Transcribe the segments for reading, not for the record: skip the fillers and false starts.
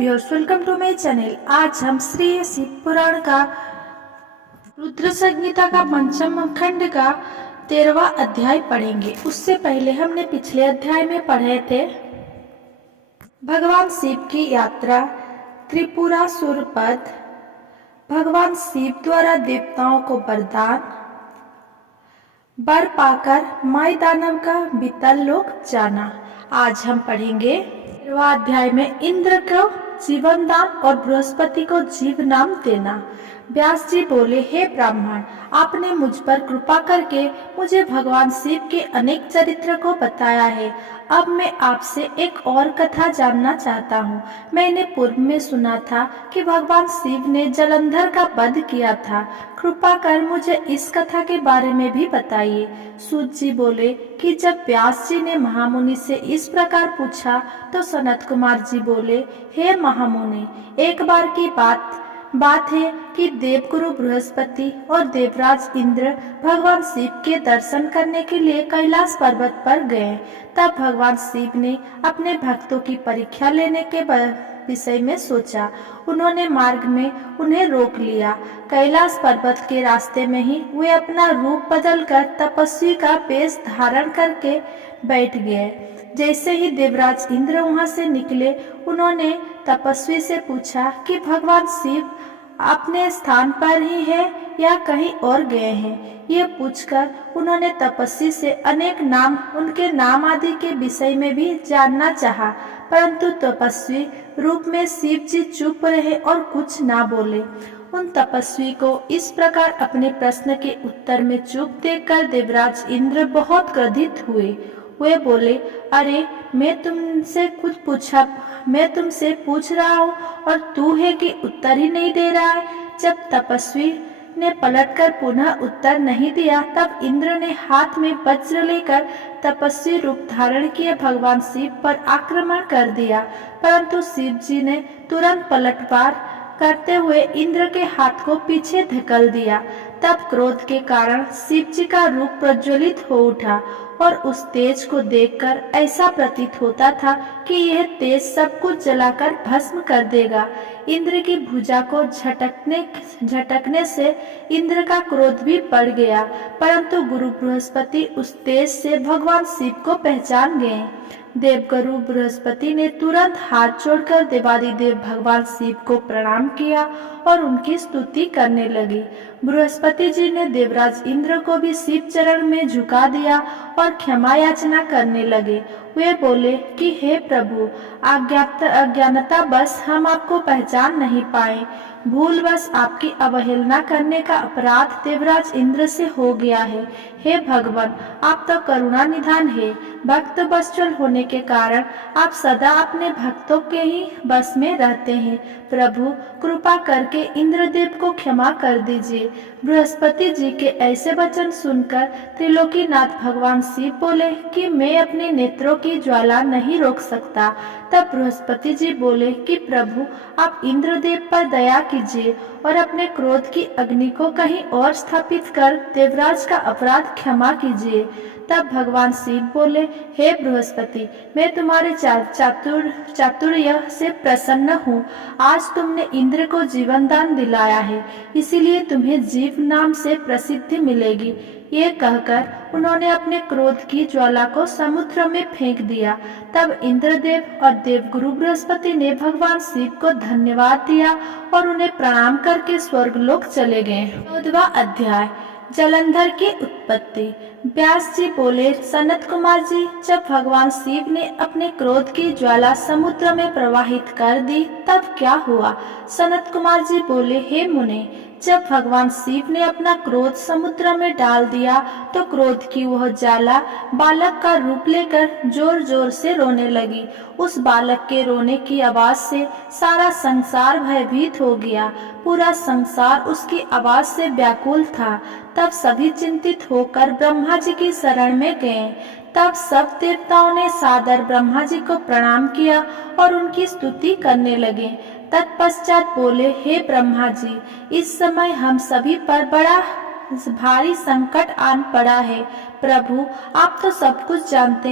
Viewers, welcome to my channel. आज हम श्री शिव पुराण का रुद्र संहिता का पंचम खंड का 13वां अध्याय पढ़ेंगे। उससे पहले हमने पिछले अध्याय में पढ़े थे भगवान शिव की यात्रा, त्रिपुरासुर पद, भगवान शिव द्वारा देवताओं को वरदान, वर पाकर माई दानव का बीतल लोक जाना। आज हम पढ़ेंगे 13वां अध्याय में इंद्र को जीवन दान और बृहस्पति को जीव नाम देना। व्यास जी बोले, हे ब्राह्मण, आपने मुझ पर कृपा करके मुझे भगवान शिव के अनेक चरित्र को बताया है। अब मैं आपसे एक और कथा जानना चाहता हूँ। मैंने पूर्व में सुना था कि भगवान शिव ने जलंधर का वध किया था। कृपा कर मुझे इस कथा के बारे में भी बताइए। सूत जी बोले कि जब व्यास जी ने महामुनि से इस प्रकार पूछा तो सनत कुमार जी बोले, हे महामुनि, एक बार की बात है कि देवगुरु बृहस्पति और देवराज इंद्र भगवान शिव के दर्शन करने के लिए कैलाश पर्वत पर गए। तब भगवान शिव ने अपने भक्तों की परीक्षा लेने के विषय में सोचा। उन्होंने मार्ग में उन्हें रोक लिया। कैलाश पर्वत के रास्ते में ही वे अपना रूप बदलकर तपस्वी का वेश धारण करके बैठ गए। जैसे ही देवराज इंद्र वहां से निकले, उन्होंने तपस्वी से पूछा कि भगवान शिव अपने स्थान पर ही है या कहीं और गए हैं। ये पूछकर उन्होंने तपस्वी से अनेक नाम, उनके नाम आदि के विषय में भी जानना चाहा, परंतु तपस्वी रूप में शिव जी चुप रहे और कुछ ना बोले। उन तपस्वी को इस प्रकार अपने प्रश्न के उत्तर में चुप देखकर देवराज इंद्र बहुत क्रोधित हुए। वे बोले, अरे मैं तुमसे पूछ रहा हूँ और तू है कि उत्तर ही नहीं दे रहा है। जब तपस्वी ने पलटकर पुनः उत्तर नहीं दिया, तब इंद्र ने हाथ में वज्र लेकर तपस्वी रूप धारण किए भगवान शिव पर आक्रमण कर दिया, परंतु शिव जी ने तुरंत पलटवार करते हुए इंद्र के हाथ को पीछे धकेल दिया। तब क्रोध के कारण शिव जी का रूप प्रज्वलित हो उठा और उस तेज को देखकर ऐसा प्रतीत होता था कि यह तेज सब कुछ जलाकर भस्म कर देगा। इंद्र की भुजा को झटकने से इंद्र का क्रोध भी बढ़ गया, परंतु गुरु बृहस्पति उस तेज से भगवान शिव को पहचान गए। देवगुरु बृहस्पति ने तुरंत हाथ जोड़कर देवादिदेव भगवान शिव को प्रणाम किया और उनकी स्तुति करने लगी। बृहस्पति जी ने देवराज इंद्र को भी शिव चरण में झुका दिया और क्षमा याचना करने लगे। वे बोले कि हे प्रभु, अज्ञानता बस हम आपको पहचान नहीं पाए। भूलवश आपकी अवहेलना करने का अपराध देवराज इंद्र से हो गया है। हे भगवान, आप तो करुणा निधान है। भक्त वत्सल होने के कारण आप सदा अपने भक्तों के ही बस में रहते हैं। प्रभु, कृपा करके इंद्रदेव को क्षमा कर दीजिए। बृहस्पति जी के ऐसे वचन सुनकर त्रिलोकीनाथ भगवान शिव बोले कि मैं अपने नेत्रों की ज्वाला नहीं रोक सकता। तब बृहस्पति जी बोले कि प्रभु, आप इंद्रदेव पर दया कीजिए और अपने क्रोध की अग्नि को कहीं और स्थापित कर देवराज का अपराध क्षमा कीजिए। तब भगवान शिव बोले, हे बृहस्पति, मैं तुम्हारे चातुर्य से प्रसन्न हूँ। आज तुमने इंद्र को जीवन दान दिलाया है, इसीलिए तुम्हें जीव नाम से प्रसिद्धि मिलेगी। ये कहकर उन्होंने अपने क्रोध की ज्वाला को समुद्र में फेंक दिया। तब इंद्रदेव और देवगुरु बृहस्पति ने भगवान शिव को धन्यवाद दिया और उन्हें प्रणाम करके स्वर्गलोक चले गए। 14वां अध्याय, जलंधर की उत्पत्ति। व्यास जी बोले, सनत कुमार जी, जब भगवान शिव ने अपने क्रोध की ज्वाला समुद्र में प्रवाहित कर दी तब क्या हुआ? सनत कुमार जी बोले, हे मुने, जब भगवान शिव ने अपना क्रोध समुद्र में डाल दिया तो क्रोध की वह ज्वाला बालक का रूप लेकर जोर जोर से रोने लगी। उस बालक के रोने की आवाज से सारा संसार भयभीत हो गया। पूरा संसार उसकी आवाज से व्याकुल था। तब सभी चिंतित होकर ब्रह्मा जी की शरण में गए। तब सब देवताओं ने सादर ब्रह्मा जी को प्रणाम किया और उनकी स्तुति करने लगे। तत्पश्चात बोले, हे ब्रह्मा जी, इस समय हम सभी पर बड़ा भारी संकट आन पड़ा है। प्रभु, आप तो सब कुछ जानते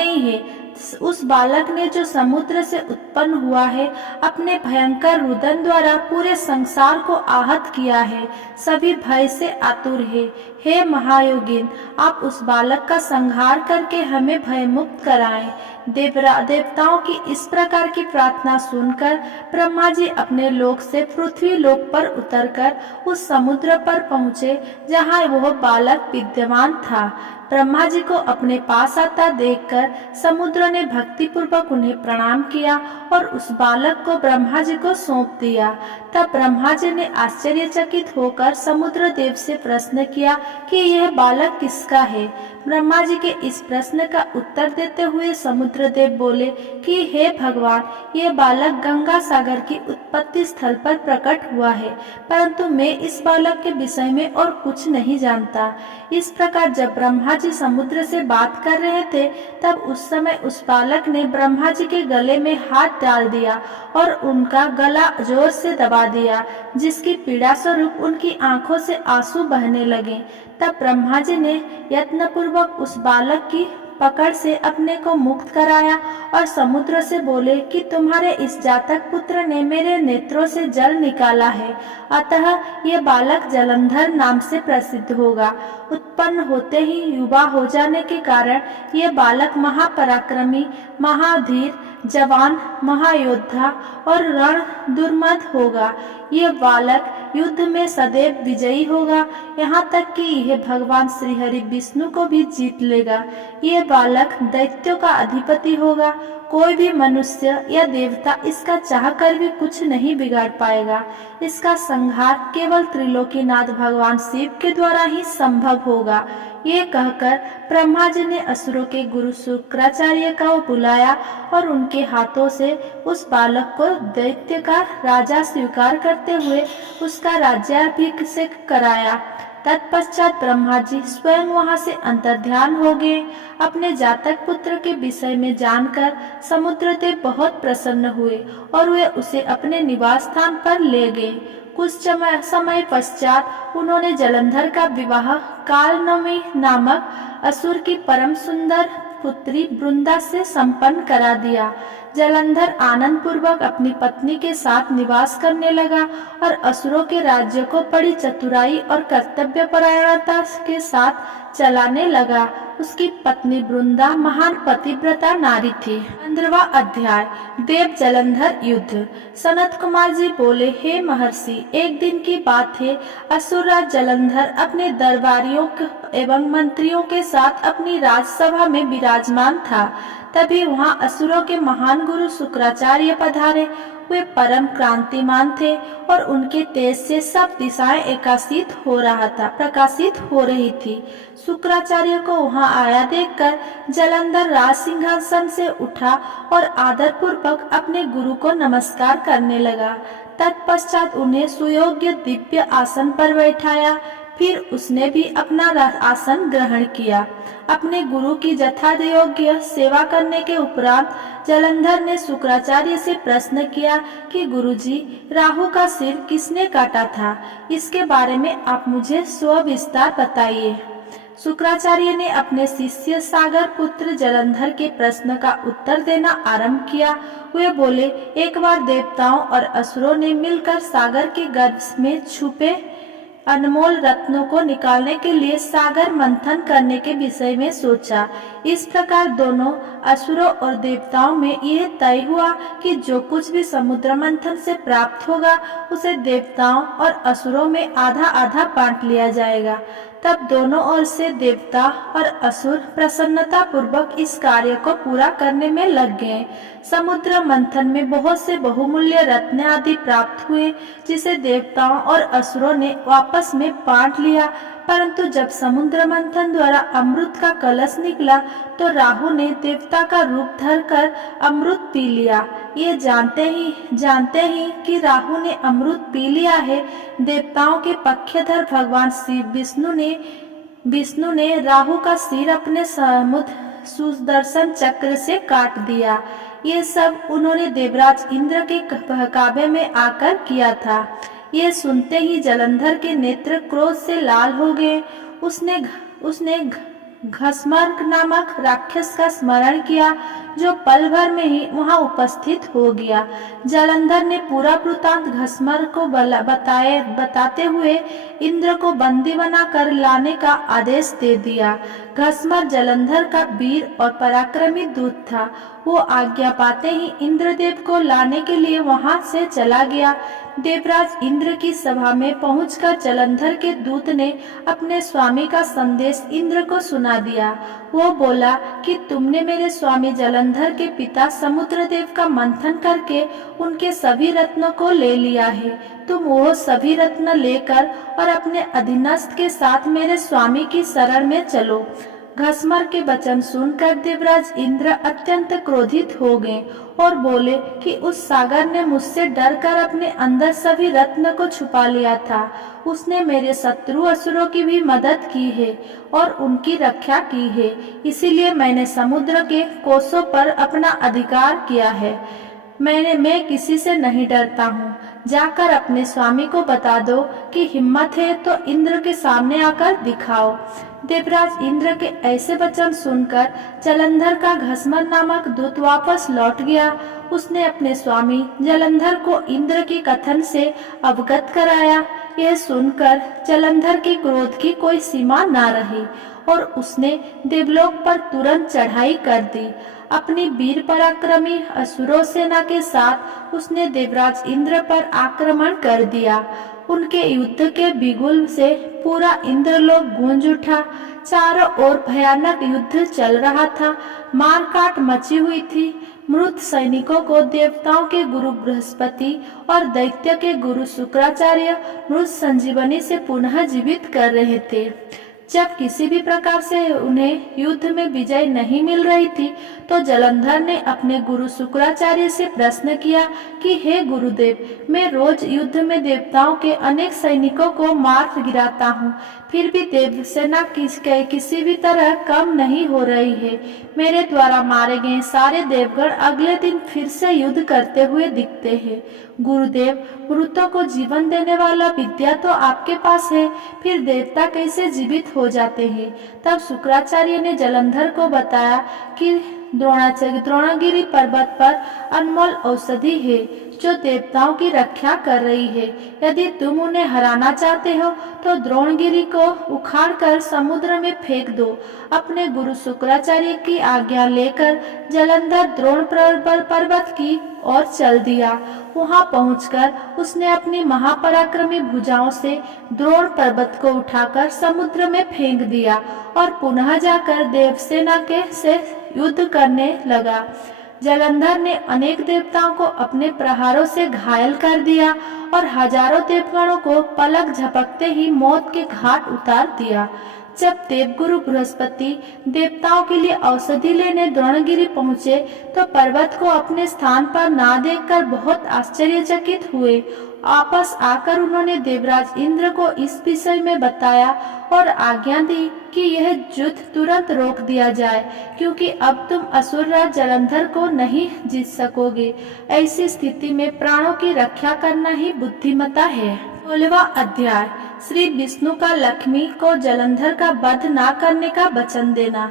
ही हैं। उस बालक ने जो समुद्र से उत्पन्न हुआ है, अपने भयंकर रुदन द्वारा पूरे संसार को आहत किया है। सभी भय से आतुर है। हे महायोगिन, आप उस बालक का संहार करके हमें भयमुक्त कराएं। देवताओं की इस प्रकार की प्रार्थना सुनकर ब्रह्मा जी अपने लोक से पृथ्वी लोक पर उतरकर उस समुद्र पर पहुँचे जहाँ वह बालक विद्यमान था। ब्रह्मा जी को अपने पास आता देखकर समुद्र ने भक्ति पूर्वक उन्हें प्रणाम किया और उस बालक को ब्रह्मा जी को सौंप दिया। तब ब्रह्मा जी ने आश्चर्यचकित होकर समुद्र देव से प्रश्न किया कि यह बालक किसका है। ब्रह्मा जी के इस प्रश्न का उत्तर देते हुए समुद्र देव बोले कि हे भगवान, ये बालक गंगा सागर की उत्पत्ति स्थल पर प्रकट हुआ है, परंतु मैं इस बालक के विषय में और कुछ नहीं जानता। इस प्रकार जब ब्रह्मा जी समुद्र से बात कर रहे थे, तब उस समय उस बालक ने ब्रह्मा जी के गले में हाथ डाल दिया और उनका गला जोर से दबा दिया, जिसकी पीड़ा स्वरूप उनकी आंखों से आंसू बहने लगे। तब ब्रह्मा जी ने यत्नपूर्वक उस बालक की पकड़ से अपने को मुक्त कराया और समुद्र से बोले कि तुम्हारे इस जातक पुत्र ने मेरे नेत्रों से जल निकाला है, अतः ये बालक जलंधर नाम से प्रसिद्ध होगा। उत्पन्न होते ही युवा हो जाने के कारण ये बालक महापराक्रमी, महाधीर, जवान, महायोद्धा और रण दुर्मद होगा। यह बालक युद्ध में सदैव विजयी होगा, यहाँ तक कि यह भगवान श्री हरि विष्णु को भी जीत लेगा। यह बालक दैत्यों का अधिपति होगा। कोई भी मनुष्य या देवता इसका चाहकर भी कुछ नहीं बिगाड़ पाएगा। इसका संहार केवल त्रिलोकीनाथ भगवान शिव के द्वारा ही संभव होगा। ये कहकर ब्रह्मा जी ने असुरों के गुरु शुक्राचार्य को बुलाया और उनके हाथों से उस बालक को दैत्य का राजा स्वीकार करते हुए उसका राज्याभिषेक कराया। तत्पश्चात ब्रह्मा जी स्वयं वहां से अंतर्ध्यान हो गए। अपने जातक पुत्र के विषय में जानकर समुद्र देव बहुत प्रसन्न हुए और वे उसे अपने निवास स्थान पर ले गए। कुछ समय पश्चात उन्होंने जलंधर का विवाह कालनवी नामक असुर की परम सुंदर पुत्री वृंदा से संपन्न करा दिया। जलंधर आनंद पूर्वक अपनी पत्नी के साथ निवास करने लगा और असुरों के राज्य को बड़ी चतुराई और कर्तव्यपरायणता के साथ चलाने लगा। उसकी पत्नी वृंदा महान पतिव्रता नारी थी। 15वां अध्याय, देव जलंधर युद्ध। सनत कुमार जी बोले, हे महर्षि, एक दिन की बात है, असुरराज जलंधर अपने दरबारियों एवं मंत्रियों के साथ अपनी राजसभा में विराजमान था। तभी वहां असुरों के महान गुरु शुक्राचार्य पधारे। वे परम क्रांतिमान थे और उनके तेज से सब दिशाएं प्रकाशित हो रही थी। शुक्राचार्य को वहां आया देखकर जलंधर राज सिंहासन से उठा और आदर पूर्वक अपने गुरु को नमस्कार करने लगा। तत्पश्चात उन्हें सुयोग्य दिव्य आसन पर बैठाया। फिर उसने भी अपना आसन ग्रहण किया। अपने गुरु की यथायोग्य सेवा करने के उपरांत जलंधर ने शुक्राचार्य से प्रश्न किया कि गुरुजी, राहु का सिर किसने काटा था? इसके बारे में आप मुझे सविस्तार बताइए। शुक्राचार्य ने अपने शिष्य सागर पुत्र जलंधर के प्रश्न का उत्तर देना आरंभ किया। वे बोले, एक बार देवताओं और असुरों ने मिलकर सागर के गर्भ में छुपे अनमोल रत्नों को निकालने के लिए सागर मंथन करने के विषय में सोचा। इस प्रकार दोनों असुरों और देवताओं में यह तय हुआ कि जो कुछ भी समुद्र मंथन से प्राप्त होगा उसे देवताओं और असुरों में आधा आधा बांट लिया जाएगा। तब दोनों ओर से देवता और असुर प्रसन्नता पूर्वक इस कार्य को पूरा करने में लग गए। समुद्र मंथन में बहुत से बहुमूल्य रत्न आदि प्राप्त हुए, जिसे देवताओं और असुरों ने आपस में बांट लिया। परंतु जब समुद्र मंथन द्वारा अमृत का कलश निकला तो राहु ने देवता का रूप धरकर अमृत पी लिया। ये जानते ही कि राहु ने अमृत पी लिया है, देवताओं के पक्षधर भगवान शिव विष्णु ने राहु का सिर अपने सुदर्शन चक्र से काट दिया। ये सब उन्होंने देवराज इंद्र के बहकावे में आकर किया था। ये सुनते ही जलंधर के नेत्र क्रोध से लाल हो गए। उसने घस्मर्क नामक राक्षस का स्मरण किया, जो पल भर में ही वहां उपस्थित हो गया। जालंधर ने पूरा वृतांत घसमर को बताते हुए इंद्र को बंदी बनाकर लाने का आदेश दे दिया। घसमर जालंधर का वीर और पराक्रमी दूत था। वो आज्ञा पाते ही इंद्रदेव को लाने के लिए वहां से चला गया। देवराज इंद्र की सभा में पहुंचकर जालंधर के दूत ने अपने स्वामी का संदेश इंद्र को सुना दिया। वो बोला कि तुमने मेरे स्वामी जालंधर के पिता समुद्रदेव का मंथन करके उनके सभी रत्नों को ले लिया है। तुम वो सभी रत्न लेकर और अपने अधीनस्थ के साथ मेरे स्वामी की शरण में चलो। घसमर के वचन सुनकर देवराज इंद्र अत्यंत क्रोधित हो गए और बोले कि उस सागर ने मुझसे डरकर अपने अंदर सभी रत्न को छुपा लिया था। उसने मेरे शत्रु असुरों की भी मदद की है और उनकी रक्षा की है। इसीलिए मैंने समुद्र के कोसों पर अपना अधिकार किया है। मैं किसी से नहीं डरता हूँ। जाकर अपने स्वामी को बता दो कि हिम्मत है तो इंद्र के सामने आकर दिखाओ। देवराज इंद्र के ऐसे वचन सुनकर जालंधर का घसमर नामक दूत वापस लौट गया। उसने अपने स्वामी जालंधर को इंद्र के कथन से अवगत कराया। यह सुनकर जालंधर के क्रोध की कोई सीमा न रही और उसने देवलोक पर तुरंत चढ़ाई कर दी। अपनी वीर पराक्रमी असुरों सेना के साथ उसने देवराज इंद्र पर आक्रमण कर दिया। उनके युद्ध के बिगुल से पूरा इंद्रलोक गूंज उठा। चारों ओर भयानक युद्ध चल रहा था। मारकाट मची हुई थी। मृत सैनिकों को देवताओं के गुरु बृहस्पति और दैत्य के गुरु शुक्राचार्य मृत संजीवनी से पुनः जीवित कर रहे थे। जब किसी भी प्रकार से उन्हें युद्ध में विजय नहीं मिल रही थी तो जालंधर ने अपने गुरु शुक्राचार्य से प्रश्न किया कि हे गुरुदेव, मैं रोज युद्ध में देवताओं के अनेक सैनिकों को मार गिराता हूँ, फिर भी देव सेना किसी भी तरह कम नहीं हो रही है। मेरे द्वारा मारे गए सारे देवगण अगले दिन फिर से युद्ध करते हुए दिखते हैं। गुरुदेव, मृतों को जीवन देने वाला विद्या तो आपके पास है, फिर देवता कैसे जीवित हो जाते हैं? तब शुक्राचार्य ने जालंधर को बताया कि द्रोणागिरी पर्वत पर अनमोल औषधि है जो देवताओं की रक्षा कर रही है। यदि तुम उन्हें हराना चाहते हो तो द्रोणगिरी को उखाड़कर समुद्र में फेंक दो। अपने गुरु शुक्राचार्य की आज्ञा लेकर जालंधर द्रोण पर्वत की ओर चल दिया। वहां पहुंचकर उसने अपनी महापराक्रमी भुजाओं से द्रोण पर्वत को उठाकर समुद्र में फेंक दिया और पुनः जाकर देवसेना के से युद्ध करने लगा। जालंधर ने अनेक देवताओं को अपने प्रहारों से घायल कर दिया और हजारों देवगणों को पलक झपकते ही मौत के घाट उतार दिया। जब देवगुरु बृहस्पति देवताओं के लिए औषधि लेने द्रोणगिरी पहुँचे तो पर्वत को अपने स्थान पर ना देखकर बहुत आश्चर्यचकित हुए। वापस आकर उन्होंने देवराज इंद्र को इस विषय में बताया और आज्ञा दी कि यह युद्ध तुरंत रोक दिया जाए, क्योंकि अब तुम असुरराज जालंधर को नहीं जीत सकोगे। ऐसी स्थिति में प्राणों की रक्षा करना ही बुद्धिमता है। 16वां अध्याय, श्री विष्णु का लक्ष्मी को जालंधर का वध न करने का वचन देना।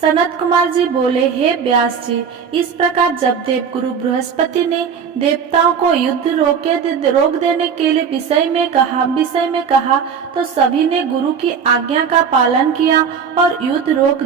सनत कुमार जी बोले, हे व्यास जी, इस प्रकार जब देवगुरु बृहस्पति ने देवताओं को युद्ध रोक देने के लिए विषय में कहा तो सभी ने गुरु की आज्ञा का पालन किया और युद्ध रुक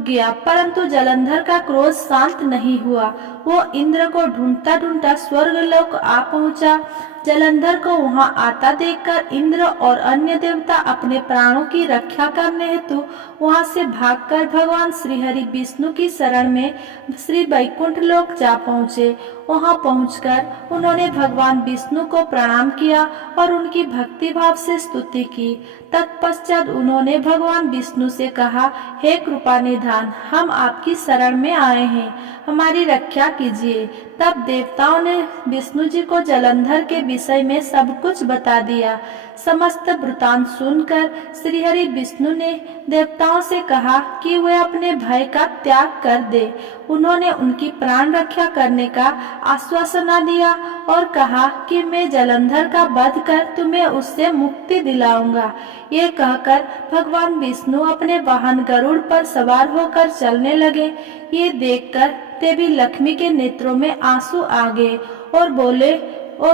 गया। परंतु जालंधर का क्रोध शांत नहीं हुआ। वो इंद्र को ढूंढता ढूंढता स्वर्गलोक आ पहुंचा। जालंधर को वहां आता देखकर इंद्र और अन्य देवता अपने प्राणों की रक्षा करने हेतु वहां से भागकर भगवान श्रीहरि विष्णु की शरण में श्री वैकुंठ लोक जा पहुँचे। वहां पहुंचकर उन्होंने भगवान विष्णु को प्रणाम किया और उनकी भक्ति भाव से स्तुति की। तत्पश्चात उन्होंने भगवान विष्णु से कहा, हे कृपा निधान, हम आपकी शरण में आए हैं, हमारी रक्षा कीजिए। तब देवताओं ने विष्णु जी को जालंधर के विषय में सब कुछ बता दिया। समस्त वृतांत सुनकर श्रीहरि विष्णु ने देवताओं से कहा कि वे अपने भय का त्याग कर दे। उन्होंने उनकी प्राण रक्षा करने का आश्वासना दिया और कहा कि मैं जलंधर का वध कर तुम्हें उससे मुक्ति दिलाऊंगा। ये कहकर भगवान विष्णु अपने वाहन गरुड़ पर सवार होकर चलने लगे। ये देखकर देवी लक्ष्मी के नेत्रों में आंसू आ गए और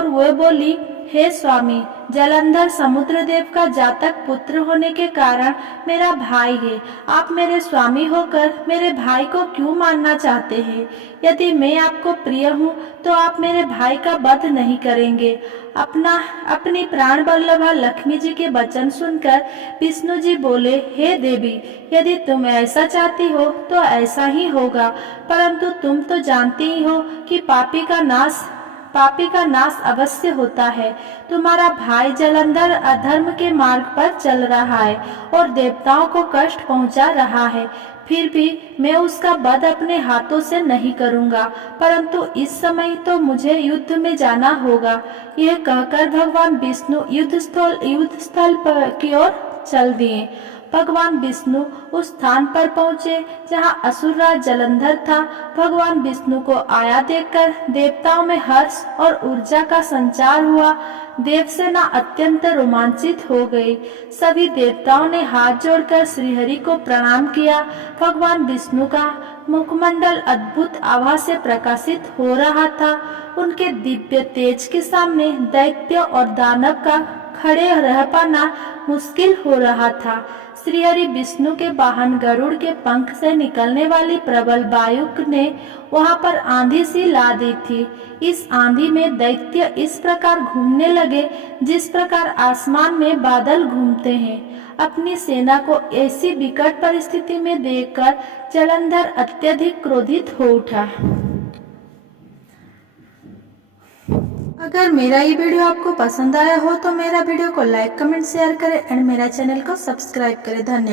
वे बोली, हे स्वामी, जलंधर समुद्रदेव का जातक पुत्र होने के कारण मेरा भाई है। आप मेरे स्वामी होकर मेरे भाई को क्यों मारना चाहते हैं? यदि मैं आपको प्रिय हूँ तो आप मेरे भाई का वध नहीं करेंगे। अपनी प्राण वल्लभा लक्ष्मी जी के वचन सुनकर विष्णु जी बोले, हे देवी, यदि तुम ऐसा चाहती हो तो ऐसा ही होगा, परंतु तुम तो जानती ही हो कि पापी का नाश अवश्य होता है। तुम्हारा भाई जलंधर अधर्म के मार्ग पर चल रहा है और देवताओं को कष्ट पहुंचा रहा है। फिर भी मैं उसका वध अपने हाथों से नहीं करूंगा, परंतु इस समय तो मुझे युद्ध में जाना होगा। यह कहकर भगवान विष्णु युद्ध स्थल की ओर चल दिए। भगवान विष्णु उस स्थान पर पहुँचे जहाँ असुरराज जलंधर था। भगवान विष्णु को आया देखकर देवताओं में हर्ष और ऊर्जा का संचार हुआ। देवसेना अत्यंत रोमांचित हो गई। सभी देवताओं ने हाथ जोड़कर श्रीहरि को प्रणाम किया। भगवान विष्णु का मुखमंडल अद्भुत आभा से प्रकाशित हो रहा था। उनके दिव्य तेज के सामने दैत्य और दानव का खड़े रह पाना मुश्किल हो रहा था। श्रीहरि विष्णु के वाहन गरुड़ के पंख से निकलने वाली प्रबल वायु ने वहां पर आंधी सी ला दी थी। इस आंधी में दैत्य इस प्रकार घूमने लगे जिस प्रकार आसमान में बादल घूमते हैं। अपनी सेना को ऐसी विकट परिस्थिति में देखकर जलंधर अत्यधिक क्रोधित हो उठा। अगर मेरा ये वीडियो आपको पसंद आया हो तो मेरा वीडियो को लाइक, कमेंट, शेयर करें एंड मेरा चैनल को सब्सक्राइब करें। धन्यवाद।